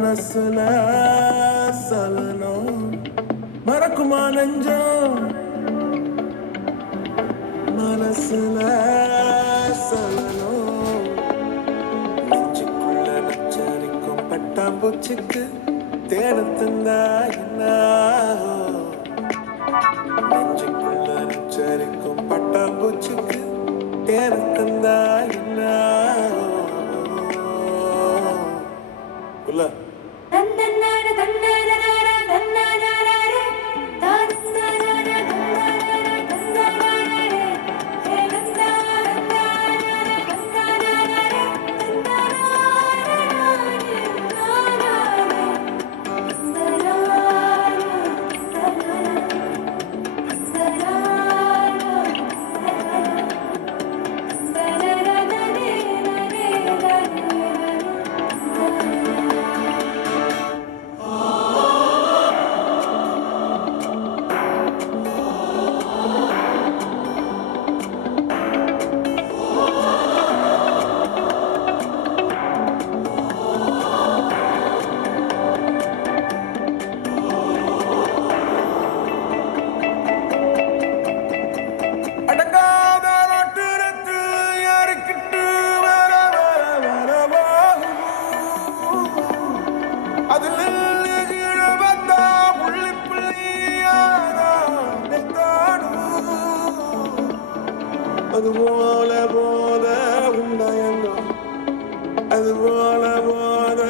மனசுல சலனம் மறக்குமா நெஞ்சம் மனசுல சலனம் நெஞ்சுக்குள்ள நச்சரிக்கும் பட்டாம்பூச்சிக்கு தேடத்தந்தா என்ன நெஞ்சுக்குள்ள நச்சரிக்கும் பட்டாம்பூச்சிக்கு தேடத்தந்தா என்ன உள்ள அதுபோல போத உண்டாயங்க அதுபோல போத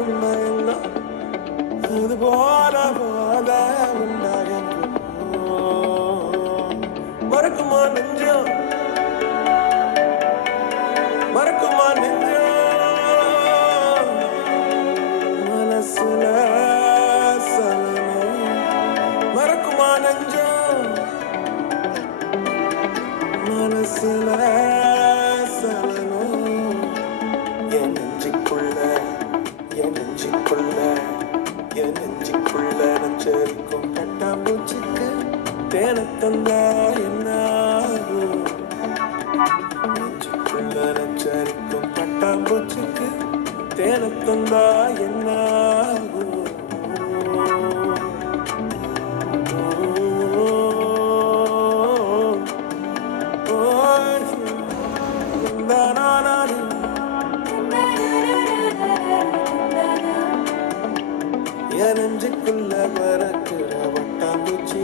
உண்டாயங்க அதுபோல போத உண்டாயங்க மறக்குமா நெஞ்சம் மறக்குமா நெஞ்சம் மனசுல சலனம் மறக்குமா நெஞ்சம் மனசுல சலனம் என் நெஞ்சுக்குள்ள என் நெஞ்சுக்குள்ள என் நெஞ்சுக்குள்ள நச்சரிக்கும் கட்டாம்பூச்சிக்கு தேனத்தந்தா என்ன நெஞ்சுக்குள்ள நச்சரிக்கும் கட்டாம்பூச்சிக்கு தேனத்தந்தா என்ன என் நெஞ்சுக்குள்ள பறக்கிற வட்டாம்பூச்சி